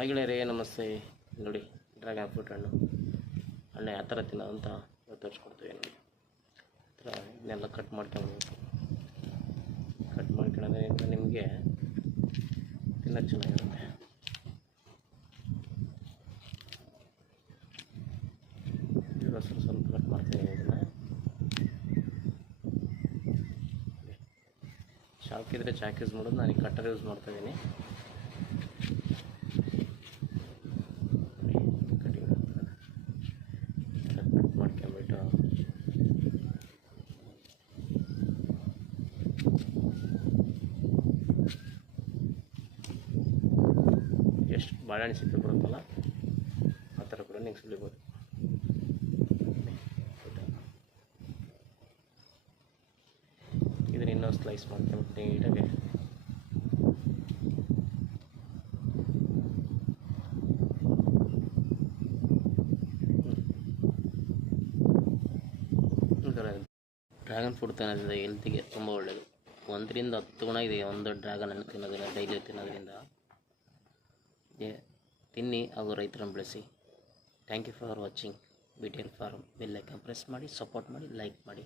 ಆಗಿಳೆಯರೇ ನಮಸ್ತೆ. ನೋಡಿ dragon fruit ಹಣ್ಣು ಯಾವ ಥರ ತಿನ್ನೋದು ಅಂತ ತೋರಿಸ್ಕೊಡ್ತೀವಿ. ನೋಡಿ ಈ ಥರ ಇದನ್ನೆಲ್ಲ ಕಟ್ ಮಾಡ್ಕೊಳ್ಬೇಕು. ಕಟ್ ಮಾಡ್ಕೊಳ್ಳೋದ್ರಿಂದ ನಿಮಗೆ ತಿನ್ನೋದು ಚೆನ್ನಾಗಿರುತ್ತೆ. ಇವಾಗ ಸ್ವಲ್ಪ ಕಟ್ ಮಾಡ್ತೀನಿ. ಇದನ್ನು ಚಾಕ್ ಇದ್ದರೆ ಚಾಕ್ ಯೂಸ್ ಮಾಡೋದು, ನಾನು ಕಟ್ಟರ್ ಯೂಸ್ ಮಾಡ್ತಾಯಿದ್ದೀನಿ. ಮಾಡ್ಕೊಂಬಿಟ್ಟು ಎಷ್ಟು ಬಾಳೆಹಣ್ಣು ಸಿಪ್ಪೆ ಬರುತ್ತಲ್ಲ ಆ ಥರ ಕೂಡ ನೀವು ಸುಲಿಬೋದು. ಇದನ್ನ ಇನ್ನೂ ಸ್ಲೈಸ್ ಮಾಡ್ಕೊಂಬಿಟ್ಟು ನೀಟಾಗಿ ಡ್ರ್ಯಾಗನ್ ಫ್ರೂಟ್ ತಿನ್ನೋದ್ರಿಂದ ಹೆಲ್ತಿಗೆ ತುಂಬ ಒಳ್ಳೆಯದು. 1 ರಿಂದ 10 ಗುಣ ಇದೆ ಒಂದು ಡ್ರ್ಯಾಗನ್ ಹಣ್ಣು ತಿನ್ನೋದ್ರಿಂದ, ಡೈಲಿ ತಿನ್ನೋದ್ರಿಂದ. ತಿನ್ನಿ ಹಾಗೂ ರೈತರನ್ನು ಬೆಳೆಸಿ. Thank you for watching BTL farm. Bell icon press ಮಾಡಿ, ಸಪೋರ್ಟ್ ಮಾಡಿ, ಲೈಕ್ ಮಾಡಿ.